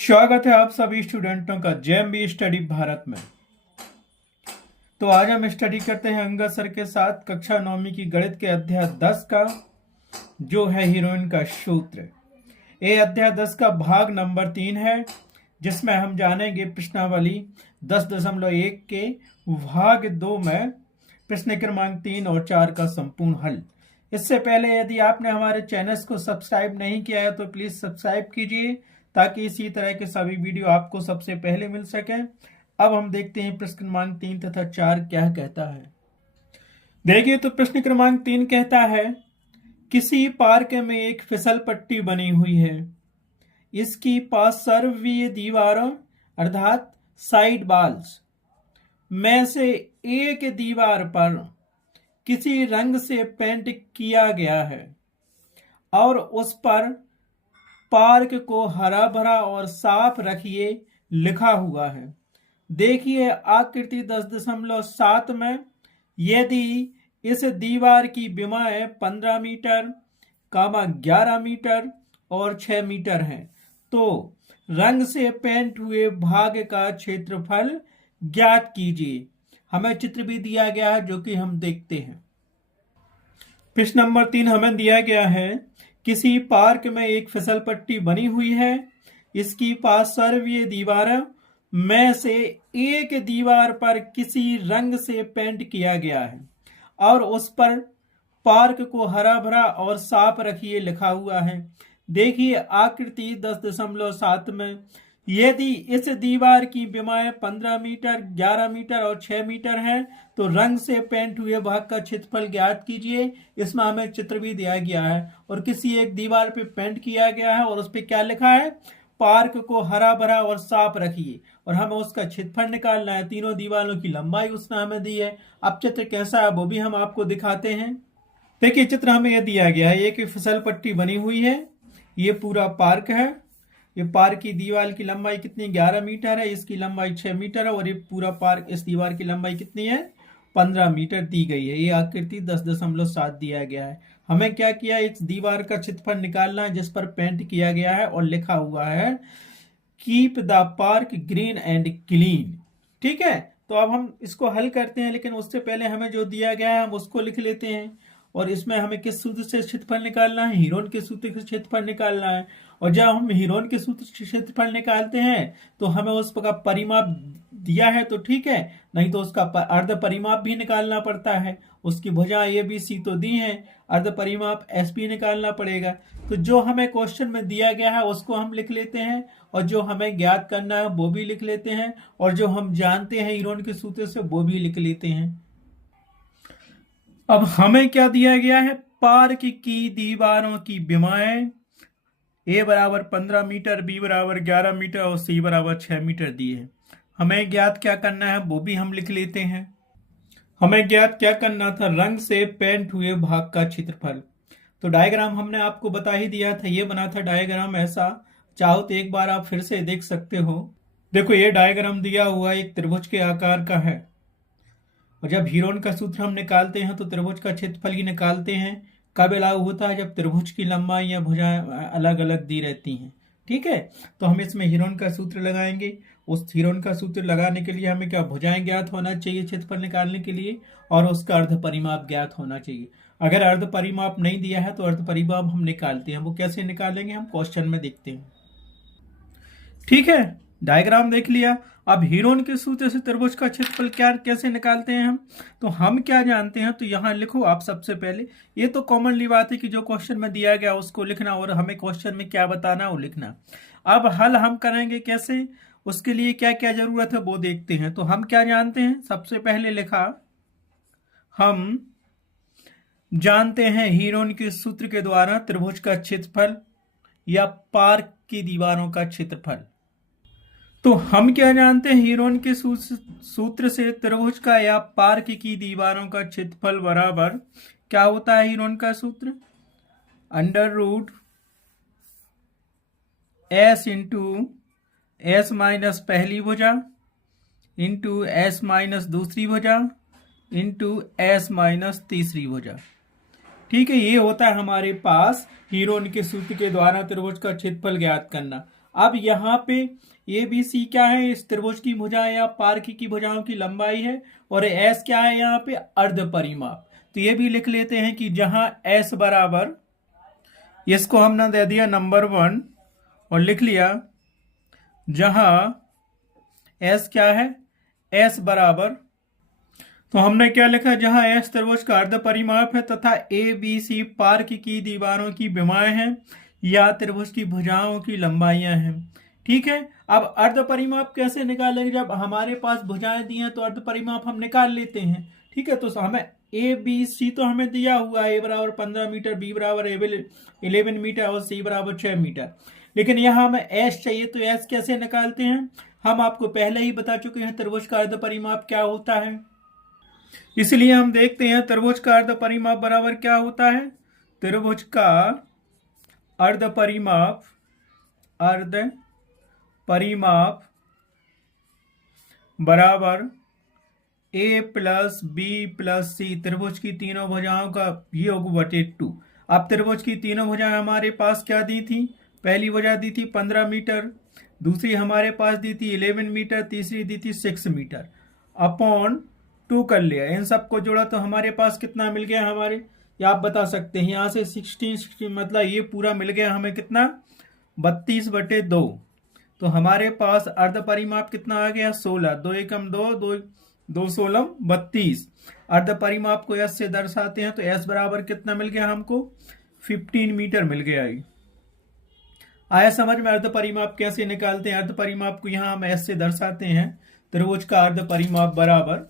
स्वागत है आप सभी स्टूडेंटों का जेएमबी स्टडी भारत में। तो आज हम स्टडी करते हैं अंगद सर के साथ कक्षा 9वीं की गणित के अध्याय 10 का, जो है हीरोइन का सूत्र। ये अध्याय 10 का भाग नंबर 3 है, जिसमें हम जानेंगे प्रश्नावली 10.1 के भाग 2 में प्रश्न क्रमांक 3 और 4 का संपूर्ण हल। इससे पहले यदि आपने हमारे चैनल को सब्सक्राइब नहीं किया है तो प्लीज सब्सक्राइब कीजिए, ताकि इसी तरह के सभी वीडियो आपको सबसे पहले मिल सके। अब हम देखते हैं प्रश्न क्रमांक 3 तथा 4 क्या कहता है। देखिए, तो प्रश्न क्रमांक 3 कहता है, किसी पार्क में एक फिसल पट्टी बनी हुई है। इसकी पार्श्वीय दीवारों अर्थात साइड वॉल्स में से एक दीवार पर किसी रंग से पेंट किया गया है और उस पर पार्क को हरा भरा और साफ रखिए लिखा हुआ है। देखिए आकृति 10.7 में, यदि इस दीवार की विमाएं 15 मीटर, 11 मीटर और 6 मीटर है, तो रंग से पेंट हुए भाग का क्षेत्रफल ज्ञात कीजिए। हमें चित्र भी दिया गया है, जो कि हम देखते हैं। प्रश्न नंबर 3 हमें दिया गया है, किसी पार्क में एक फिसल पट्टी बनी हुई है। इसकी पार्श्वीय दीवारों में से एक दीवार पर किसी रंग से पेंट किया गया है और उस पर पार्क को हरा भरा और साफ रखिए लिखा हुआ है। देखिए आकृति 10.7 में, यदि इस दीवार की विमाएं 15 मीटर, 11 मीटर और 6 मीटर है, तो रंग से पेंट हुए भाग का क्षेत्रफल ज्ञात कीजिए। इसमें हमें चित्र भी दिया गया है और किसी एक दीवार पे पेंट किया गया है और उस पे क्या लिखा है, पार्क को हरा भरा और साफ रखिए, और हमें उसका क्षेत्रफल निकालना है। तीनों दीवारों की लंबाई उसने हमें दी है। अब चित्र कैसा है वो भी हम आपको दिखाते हैं। देखिए चित्र हमें यह दिया गया है, एक फिसल पट्टी बनी हुई है, ये पूरा पार्क है। ये पार्क की दीवार की लंबाई कितनी, 11 मीटर है, इसकी लंबाई 6 मीटर है, और ये पूरा पार्क, इस दीवार की लंबाई कितनी है, 15 मीटर दी गई है। ये आकृति 10.7 दिया गया है। हमें क्या किया, इस दीवार का क्षेत्रफल निकालना है जिस पर पेंट किया गया है और लिखा हुआ है keep the park green and clean. ठीक है, तो अब हम इसको हल करते हैं, लेकिन उससे पहले हमें जो दिया गया है हम उसको लिख लेते हैं। और इसमें हमें किस सूत्र से क्षेत्रफल निकालना है, हीरोन के सूत्र से क्षेत्रफल निकालना है। और जब हम हीरोन के सूत्र से क्षेत्रफल निकालते हैं तो हमें उसका परिमाप दिया है तो ठीक है, नहीं तो उसका अर्ध परिमाप भी निकालना पड़ता है। उसकी भुजा ABC तो दी है, अर्ध परिमाप SP निकालना पड़ेगा। तो जो हमें क्वेश्चन में दिया गया है उसको हम लिख लेते हैं, और जो हमें ज्ञात करना है वो भी लिख लेते हैं, और जो हम जानते हैं हीरोन के सूत्र से वो भी लिख लेते हैं। अब हमें क्या दिया गया है, पार्क की दीवारों की विमाएं A बराबर 15 मीटर, B बराबर 11 मीटर और C बराबर 6 मीटर दी है। हमें ज्ञात क्या करना है वो भी हम लिख लेते हैं। हमें ज्ञात क्या करना था, रंग से पेंट हुए भाग का क्षेत्रफल। तो डायग्राम हमने आपको बता ही दिया था, ये बना था डायग्राम ऐसा। चाहो तो एक बार आप फिर से देख सकते हो। देखो ये डायग्राम दिया हुआ एक त्रिभुज के आकार का है, और जब हीरोन का सूत्र हम निकालते हैं तो त्रिभुज का क्षेत्रफल ही निकालते हैं। कब लागू होता है, जब त्रिभुज की लंबाई या भुजाएं अलग अलग दी रहती हैं। ठीक है, तो हम इसमें हीरोन का सूत्र लगाएंगे। उस हीरोन का सूत्र लगाने के लिए हमें क्या, भुजाएं ज्ञात होना चाहिए क्षेत्रफल निकालने के लिए, और उसका अर्ध परिमाप ज्ञात होना चाहिए। अगर अर्ध परिमाप नहीं दिया है तो अर्ध परिमाप हम निकालते हैं। वो कैसे निकालेंगे हम क्वेश्चन में देखते हैं। ठीक है, डायग्राम देख लिया। अब हीरोन के सूत्र से त्रिभुज का क्षेत्रफल क्या कैसे निकालते हैं हम, तो हम क्या जानते हैं, तो यहां लिखो आप सबसे पहले। ये तो कॉमनली बात है कि जो क्वेश्चन में दिया गया उसको लिखना, और हमें क्वेश्चन में क्या बताना है वो लिखना। अब हल हम करेंगे कैसे, उसके लिए क्या क्या जरूरत है वो देखते हैं। तो हम क्या जानते हैं, सबसे पहले लिखा, हम जानते हैं हीरोन के सूत्र के द्वारा त्रिभुज का क्षेत्रफल या पार्क की दीवारों का क्षेत्रफल। तो हम क्या जानते हैं, हीरोन के सूत्र से त्रिभुज का या पार्क की दीवारों का क्षेत्रफल बराबर क्या होता है, हीरोन का सूत्र under root S into S minus पहली भुजा इंटू S माइनस दूसरी भुजा इंटू S माइनस तीसरी भुजा। ठीक है, ये होता है हमारे पास हीरोन के सूत्र के द्वारा त्रिभुज का क्षेत्रफल ज्ञात करना। अब यहाँ पे ए बी सी क्या है, इस त्रिभुज की भुजा या पार्क की भुजाओं की लंबाई है, और एस क्या है यहाँ पे, अर्ध परिमाप। तो ये भी लिख लेते हैं कि जहां एस बराबर, इसको हमने दे दिया नंबर 1 और लिख लिया, जहां एस क्या है, एस बराबर, तो हमने क्या लिखा, जहां एस त्रिभुज का अर्ध परिमाप है तथा ए बी सी पार्क की दीवारों की विमाएं हैं या त्रिभुज की भुजाओं की लंबाइयां हैं। ठीक है, अब अर्ध परिमाप कैसे निकालेंगे, जब हमारे पास भुजाएं दी हैं तो अर्ध परिमाप हम निकाल लेते हैं। ठीक है, तो हमें ए बी सी तो हमें दिया हुआ है, ए बराबर 15 मीटर, बी बराबर 11 मीटर और सी बराबर 6 मीटर, लेकिन यहाँ हमें एस चाहिए। तो एस कैसे निकालते हैं, हम आपको पहले ही बता चुके हैं त्रिभुज का अर्ध परिमाप क्या होता है, इसलिए हम देखते हैं त्रिभुज का अर्ध परिमाप बराबर क्या होता है। त्रिभुज का अर्ध परिमाप बराबर ए प्लस बी प्लस सी, त्रिभुज की तीनों भुजाओं का योग बटे 2। अब त्रिभुज की तीनों भुजाएं हमारे पास क्या दी थी, पहली भुजा दी थी 15 मीटर, दूसरी हमारे पास दी थी 11 मीटर, तीसरी दी थी 6 मीटर, अपॉन 2 कर लिया। इन सबको जोड़ा तो हमारे पास कितना मिल गया हमारे, ये आप बता सकते हैं, यहाँ से 16 मतलब ये पूरा मिल गया हमें कितना, 32/2। तो हमारे पास अर्ध परिमाप कितना आ गया, 16, 2 एकम 2, 2 16 32। अर्ध परिमाप को एस से दर्शाते हैं, तो एस बराबर कितना मिल गया हमको, 15 मीटर मिल गया। आया समझ में अर्ध परिमाप कैसे निकालते हैं। अर्ध परिमाप को यहाँ हम एस से दर्शाते हैं, त्रिभुज का अर्ध परिमाप बराबर,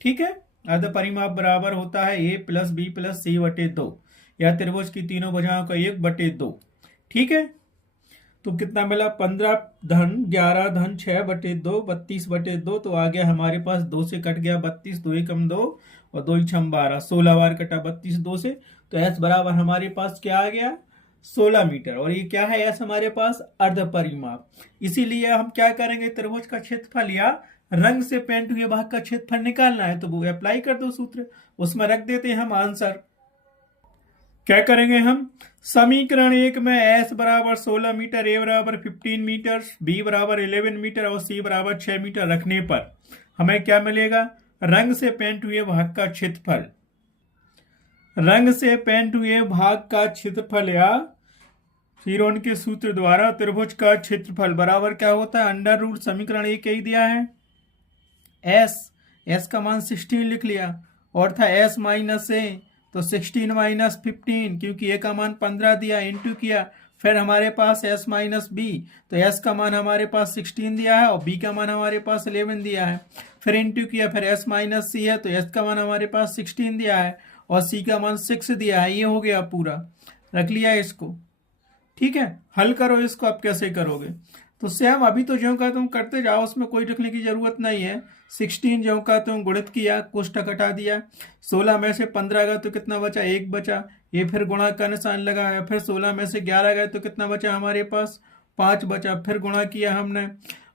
ठीक है, अर्ध परिमाप बराबर होता है ए प्लस बी प्लस सी बटे 2, या त्रिभुज की तीनों भुजाओं का 1/2। ठीक है, तो कितना मिला, 15 धन 11 धन 6/2, 32/2। तो आ गया हमारे पास, 2 से कट गया 32, 2 एकम 2 और 2 छम 12, 16 बार कटा 32 2 से, तो एस बराबर हमारे पास क्या आ गया, 16 मीटर। और ये क्या है, एस हमारे पास अर्ध परिमाप। इसीलिए हम क्या करेंगे, त्रिभुज का क्षेत्रफल या रंग से पेंट हुए भाग का क्षेत्रफल निकालना है, तो वो अप्लाई कर दो सूत्र, उसमें रख देते हैं हम आंसर। क्या करेंगे हम, समीकरण 1 में एस बराबर 16 मीटर, ए बराबर 15 मीटर, बी बराबर 11 मीटर और सी बराबर 6 मीटर रखने पर हमें क्या मिलेगा, रंग से पेंट हुए भाग का क्षेत्रफल। रंग से पेंट हुए भाग का क्षेत्रफल या फिर उनके सूत्र द्वारा त्रिभुज का क्षेत्रफल बराबर क्या होता है, अंडर रूट, समीकरण 1 ही दिया है, एस का मान 16 लिख लिया, और था एस माइनस ए, तो 16 माइनस 15, क्योंकि ए का मान 15 दिया, इंटू किया, फिर हमारे पास एस माइनस बी, तो एस का मान हमारे पास 16 दिया है और बी का मान हमारे पास 11 दिया है, फिर इंटू किया, फिर एस माइनस सी है, तो एस का मान हमारे पास 16 दिया है और सी का मान 6 दिया है। ये हो गया पूरा, रख लिया इसको। ठीक है, हल करो इसको, आप कैसे करोगे, तो सेम अभी तो ज्यों का तुम करते जाओ, उसमें कोई लिखने की जरूरत नहीं है। 16 ज्यों का तुम गुणित किया, कोष्ठक हटा दिया, 16 में से 15 गया तो कितना बचा, 1 बचा, ये फिर गुणा का निशान लगाया, फिर 16 में से 11 गए तो कितना बचा हमारे पास, 5 बचा, फिर गुणा किया हमने,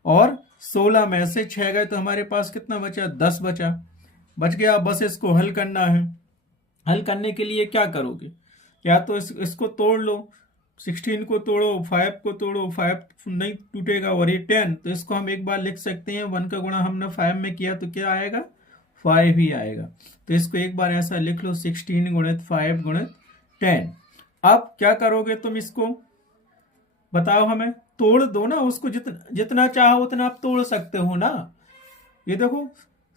और 16 में से 6 गए तो हमारे पास कितना बचा, 10 बच गया। बस इसको हल करना है। हल करने के लिए क्या करोगे, या तो इसको तोड़ लो, 16 को तोड़ो, 5 को तोड़ो, 5 नहीं टूटेगा, और ये 10, तो इसको हम एक बार लिख सकते हैं, 1 का गुणा हमने 5 में किया तो क्या आएगा, 5 ही आएगा। तो इसको एक बार ऐसा लिख लो, 16 गुणित 5 गुणित 10। अब क्या करोगे तुम, इसको बताओ हमें, तोड़ दो ना उसको, जितना चाहो उतना आप तोड़ सकते हो ना। ये देखो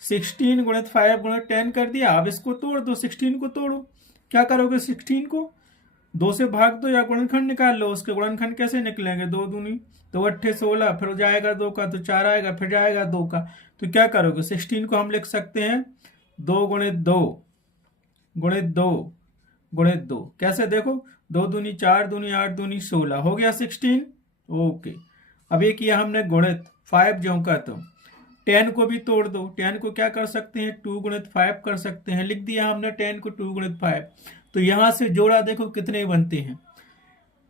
16 गुणित 5 गुणित 10 कर दिया, अब इसको तोड़ दो, 16 को तोड़ो। क्या करोगे, 16 को 2 से भाग दो या गुणनखंड निकाल लो। उसके गुणनखंड कैसे निकलेंगे, 2 दूनी 2 अट्ठे 16, फिर हो जाएगा 2 का तो 4 आएगा, फिर जाएगा 2 का, तो क्या करोगे, 16 को हम लिख सकते हैं 2 गुणित 2 गुणित 2 गुणित 2। कैसे, देखो 2 दूनी 4 दूनी 8 दूनी 16, हो गया 16। ओके, अब ये किया हमने गुणित 5 ज्यों का, तो 10 को भी तोड़ दो। 10 को क्या कर सकते हैं, 2 गुणित 5 कर सकते हैं, लिख दिया हमने 10 को 2 गुणित 5। तो यहां से जोड़ा देखो कितने बनते हैं,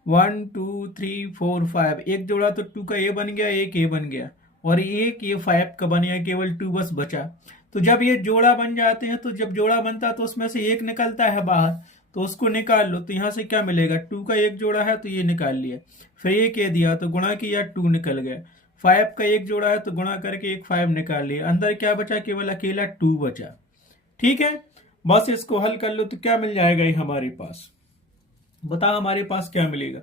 1 2 3 4 5, एक जोड़ा तो 2 का ए बन गया, एक ए बन गया, और एक ये 5 का बन गया, केवल 2 बस बचा। तो जब ये जोड़ा बन जाते हैं, तो जब जोड़ा बनता है तो उसमें से एक निकलता है बाहर, तो उसको निकाल लो। तो यहाँ से क्या मिलेगा, 2 का एक जोड़ा है तो ये निकाल लिया, फिर ये कह दिया तो गुणा किया, 2 निकल गया। 5 का एक जोड़ा है तो गुणा करके एक 5 निकाल लिया, अंदर क्या बचा, केवल अकेला 2 बचा। ठीक है, बस इसको हल कर लो तो क्या मिल जाएगा ये हमारे पास, बताओ हमारे पास क्या मिलेगा।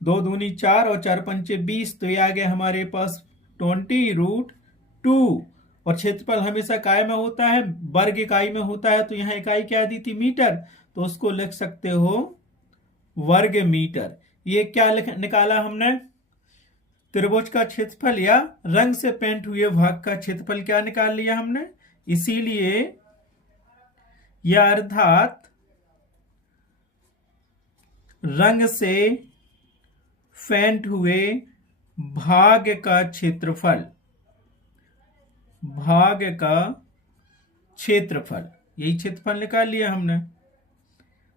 2 दूनी 4 और 4 पंचे 20, तो ये आ गया हमारे पास 20√2। और क्षेत्रफल हमेशा इकाई में होता है, वर्ग इकाई में होता है, तो यहाँ इकाई क्या दी थी, मीटर, तो उसको लिख सकते हो वर्ग मीटर। ये क्या निकाला हमने, त्रिभुज का क्षेत्रफल या रंग से पेंट हुए भाग का क्षेत्रफल क्या निकाल लिया हमने। इसीलिए यह अर्थात रंग से पेंट हुए भाग का क्षेत्रफल, भाग का क्षेत्रफल, यही क्षेत्रफल निकाल लिया हमने।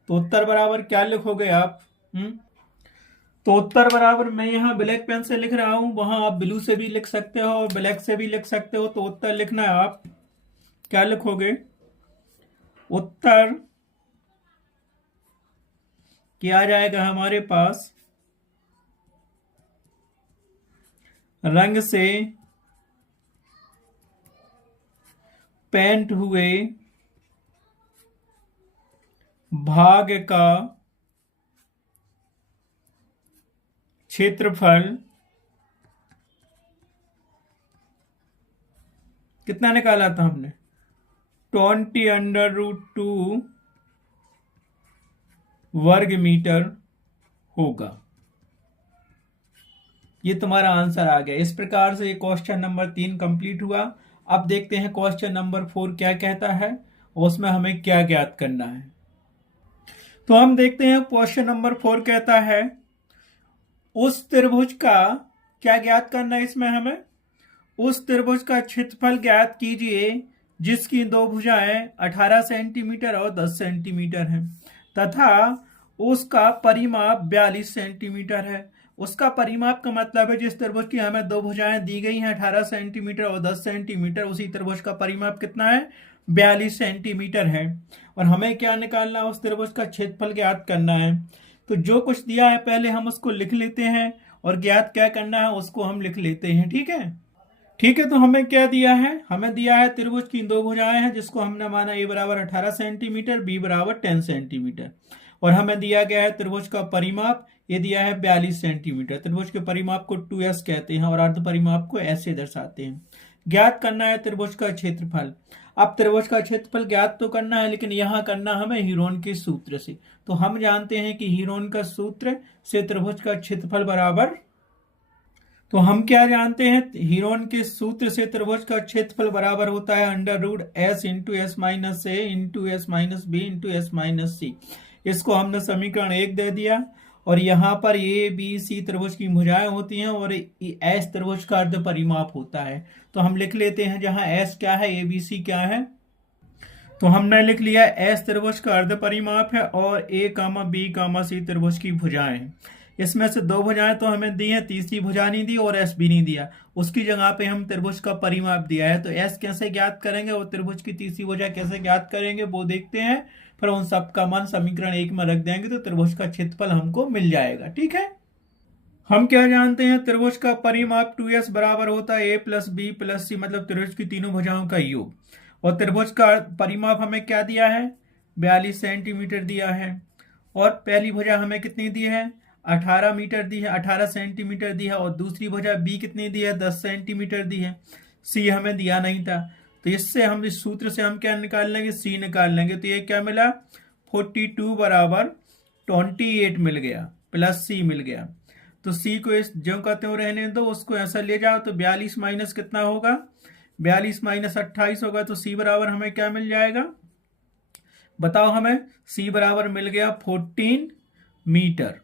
तो उत्तर बराबर क्या लिखोगे आप, तो उत्तर बराबर मैं यहाँ ब्लैक पेन से लिख रहा हूं, वहां आप ब्लू से भी लिख सकते हो और ब्लैक से भी लिख सकते हो। तो उत्तर लिखना है आप क्या लिखोगे, उत्तर क्या आ जाएगा हमारे पास, रंग से पेंट हुए भाग का क्षेत्रफल कितना निकाला था हमने, 20√2 वर्ग मीटर होगा। ये तुम्हारा आंसर आ गया। इस प्रकार से क्वेश्चन नंबर 3 कंप्लीट हुआ। अब देखते हैं क्वेश्चन नंबर 4 क्या कहता है और उसमें हमें क्या ज्ञात करना है। तो हम देखते हैं क्वेश्चन नंबर 4 कहता है उस त्रिभुज का क्या ज्ञात करना है, इसमें हमें उस त्रिभुज का क्षेत्रफल ज्ञात कीजिए जिसकी दो भुजाएं 18 सेंटीमीटर और 10 सेंटीमीटर हैं तथा उसका परिमाप 42 सेंटीमीटर है। उसका परिमाप का मतलब है जिस त्रिभुज की हमें दो भुजाएं दी गई हैं 18 सेंटीमीटर और 10 सेंटीमीटर, उसी त्रिभुज का परिमाप कितना है, 42 सेंटीमीटर है। और हमें क्या निकालना है, उस त्रिभुज का क्षेत्रफल ज्ञात करना है। तो जो कुछ दिया है पहले हम उसको लिख लेते हैं और ज्ञात क्या करना है उसको हम लिख लेते हैं। ठीक है, ठीक है। तो हमें क्या दिया है, हमें दिया है त्रिभुज की दो भुजाएं हैं जिसको हमने माना ए बराबर 18 सेंटीमीटर, बी बराबर 10 सेंटीमीटर, और हमें दिया गया है त्रिभुज का परिमाप, ये दिया है 42 सेंटीमीटर। त्रिभुज के परिमाप को 2s कहते हैं और अर्ध परिमाप को ऐसे दर्शाते हैं। ज्ञात करना है त्रिभुज का क्षेत्रफल। अब त्रिभुज का क्षेत्रफल ज्ञात तो करना है लेकिन यहां करना हमें हीरोन के सूत्र से। तो हम जानते हैं कि हीरोन का सूत्र से त्रिभुज का क्षेत्रफल बराबर, तो हम क्या जानते हैं, हीरोन के सूत्र से त्रिभुज का क्षेत्रफल बराबर होता है √s into S minus A into S minus B into S minus C. इसको हमने समीकरण 1 दे दिया और यहाँ पर ए बी सी त्रिभुज की भुजाएं होती हैं और एस त्रिभुज का अर्ध परिमाप होता है। तो हम लिख लेते हैं जहां एस क्या है, ए बी सी क्या है, तो हमने लिख लिया एस त्रिभुज का अर्ध परिमाप है और ए कामा बी कामा सी त्रिभुज की भुजाएं हैं। इसमें से दो भुजाएं तो हमें दी हैं, तीसरी भुजा नहीं दी और एस भी नहीं दिया, उसकी जगह पे हम त्रिभुज का परिमाप दिया है। तो एस कैसे ज्ञात करेंगे और त्रिभुज की तीसरी भुजा कैसे ज्ञात करेंगे वो देखते हैं, फिर उन सब का मान समीकरण 1 में रख देंगे तो त्रिभुज का क्षेत्रफल हमको मिल जाएगा। ठीक है, हम क्या जानते हैं, त्रिभुज का परिमाप 2s बराबर होता है a प्लस बी प्लस सी, मतलब त्रिभुज की तीनों भुजाओं का योग। और त्रिभुज का परिमाप हमें क्या दिया है, 42 सेंटीमीटर दिया है, और पहली भुजा हमें कितनी दी है, 18 मीटर दी है, 18 सेंटीमीटर दी है, और दूसरी भुजा बी कितनी दी है, 10 सेंटीमीटर दी है। सी हमें दिया नहीं था, तो इससे हम इस सूत्र से हम क्या निकाल लेंगे, सी निकाल लेंगे। तो ये क्या मिला, 42 बराबर 28 मिल गया प्लस सी मिल गया। तो सी को इस जो कहते हो रहने दो, उसको ऐसा ले जाओ, तो 42 माइनस कितना होगा, 42 माइनस 28 होगा, तो सी बराबर हमें क्या मिल जाएगा, बताओ हमें, सी बराबर मिल गया 14 मीटर।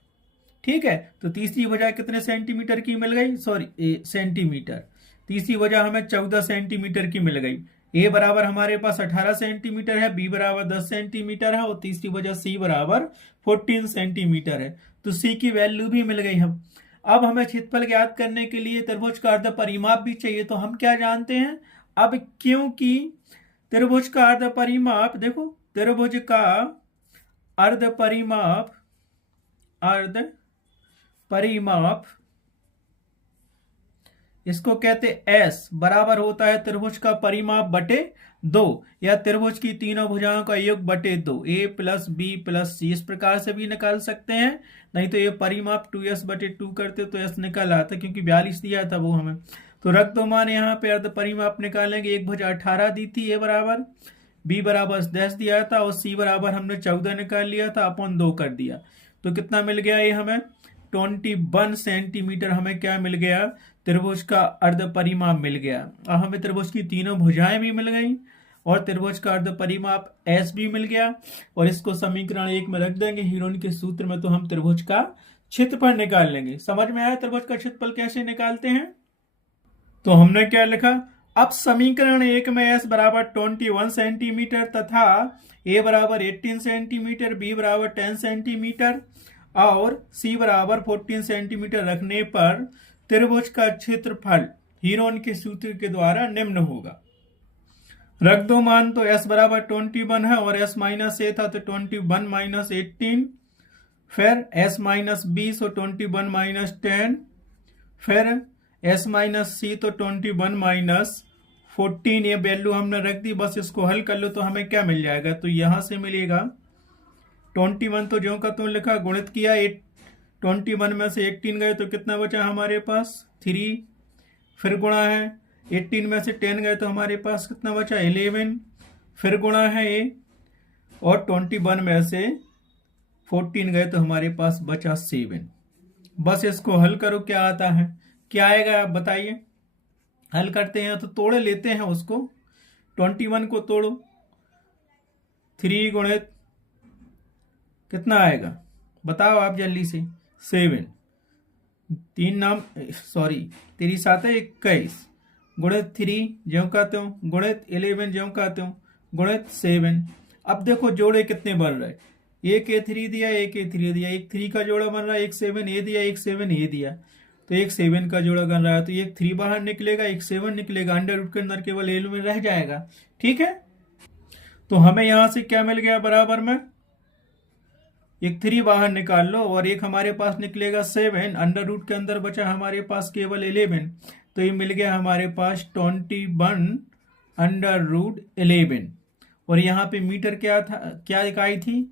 ठीक है, तो तीसरी भुजा कितने सेंटीमीटर की मिल गई, सॉरी सेंटीमीटर, तीसरी भुजा हमें 14 सेंटीमीटर की मिल गई। ए बराबर हमारे पास 18 सेंटीमीटर है, बी बराबर 10 सेंटीमीटर है और तीसरी वजह सी बराबर 14 सेंटीमीटर है। तो सी की वैल्यू भी मिल गई हम। अब हमें क्षेत्रफल ज्ञात करने के लिए त्रिभुज का अर्ध परिमाप भी चाहिए, तो हम क्या जानते हैं, अब क्योंकि त्रिभुज का अर्ध परिमाप, देखो त्रिभुज का अर्ध परिमाप इसको कहते एस बराबर होता है त्रिभुज का परिमाप बटे 2 या त्रिभुज की तीनों भुजाओं का योग बटे 2, ए प्लस बी प्लस सी, इस प्रकार से भी निकाल सकते हैं। नहीं तो ये परिमाप 2s बटे 2 करते तो s निकल आता, क्योंकि 42 दिया था वो हमें। तो रख दो मान यहाँ पे अर्ध परिमाप निकालेंगे। एक भुजा 18 दी थी, ए बराबर, बी बराबर 10 दिया था और सी बराबर हमने 14 निकाल लिया था, अपन 2 कर दिया। तो कितना मिल गया ये हमें? 21 सेंटीमीटर हमें क्या मिल गया? त्रिभुज का अर्ध परिमाप मिल गया। अब हमें त्रिभुज की तीनों भुजाएं भी मिल गई और त्रिभुज का अर्ध परिमाप एस भी मिल गया, और इसको समीकरण 1 में रख देंगे हीरोन के सूत्र में। तो हम त्रिभुज का क्षेत्रफल निकाल लेंगे। समझ में आया त्रिभुज का क्षेत्रफल कैसे निकालते हैं? तो हमने क्या लिखा? अब समीकरण 1 में एस बराबर 21 सेंटीमीटर तथा ए बराबर 18 सेंटीमीटर, बी बराबर 10 सेंटीमीटर और सी बराबर 14 सेंटीमीटर रखने पर त्रिभुज का क्षेत्रफल हीरोन के सूत्र के द्वारा निम्न होगा। रख दो मान। तो s बराबर 21 है और s माइनस a था तो 21 माइनस 18, फिर s माइनस b तो 21 माइनस 10, फिर s माइनस c तो 21 माइनस 14। ये वैल्यू हमने रख दी। बस इसको हल कर लो तो हमें क्या मिल जाएगा? तो यहां से मिलेगा 21 तो ज्यों का त्यों लिखा, गुणित किया, 21 में से 18 गए तो कितना बचा हमारे पास? 3, फिर गुणा है 18 में से 10 गए तो हमारे पास कितना बचा? 11, फिर गुणा है a, और 21 में से 14 गए तो हमारे पास बचा 7। बस इसको हल करो, क्या आता है? क्या आएगा आप बताइए? हल करते हैं तो तोड़ लेते हैं उसको। 21 को तोड़ो, 3 गुणित कितना आएगा बताओ आप जल्दी से? 7, 3 7 21 गुणित 3 ज्यों का त्यों, गुणित 11 ज्यों का त्यों, गुणित 7। अब देखो जोड़े कितने बन रहे? एक A3 दिया, एक A3 दिया, एक 3 का जोड़ा बन रहा है, एक 7A दिया, एक 7A दिया, तो एक 7 का जोड़ा बन रहा है। तो एक 3 बाहर निकलेगा, एक 7 निकलेगा, अंडर रूट के अंदर केवल एलिमेंट रह जाएगा। ठीक है, तो हमें यहां से क्या मिल गया? बराबर में एक 3 बाहर निकाल लो और एक हमारे पास निकलेगा 7, अंडर रूट के अंदर बचा हमारे पास केवल 11, तो ये मिल गया हमारे पास 21 अंडर रूट 11। और यहाँ पे मीटर क्या था, क्या इकाई थी?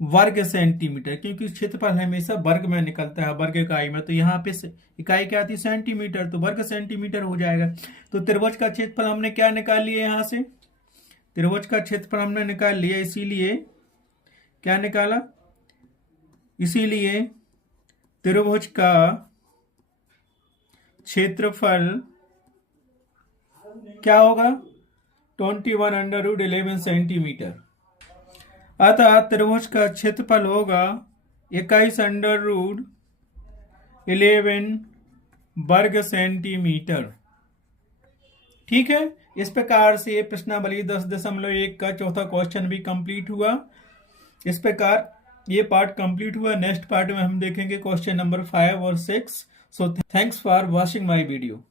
वर्ग सेंटीमीटर, क्योंकि क्षेत्रफल हमेशा वर्ग में निकलता है, वर्ग इकाई में। तो यहाँ पे इकाई क्या थी? सेंटीमीटर, तो वर्ग सेंटीमीटर हो जाएगा। तो त्रिभुज का क्षेत्रफल हमने क्या निकाल लिया? यहाँ से त्रिभुज का क्षेत्रफल हमने निकाल लिया। इसीलिए क्या निकाला? इसीलिए त्रिभुज का क्षेत्रफल क्या होगा? 21 अंडर रूट 11 सेंटीमीटर। अतः त्रिभुज का क्षेत्रफल होगा 21 अंडर रूट 11 वर्ग सेंटीमीटर। ठीक है, इस प्रकार से प्रश्नावली 10.1 का चौथा क्वेश्चन भी कंप्लीट हुआ। इस प्रकार ये पार्ट कंप्लीट हुआ। नेक्स्ट पार्ट में हम देखेंगे क्वेश्चन नंबर 5 और 6। So thanks for watching my video.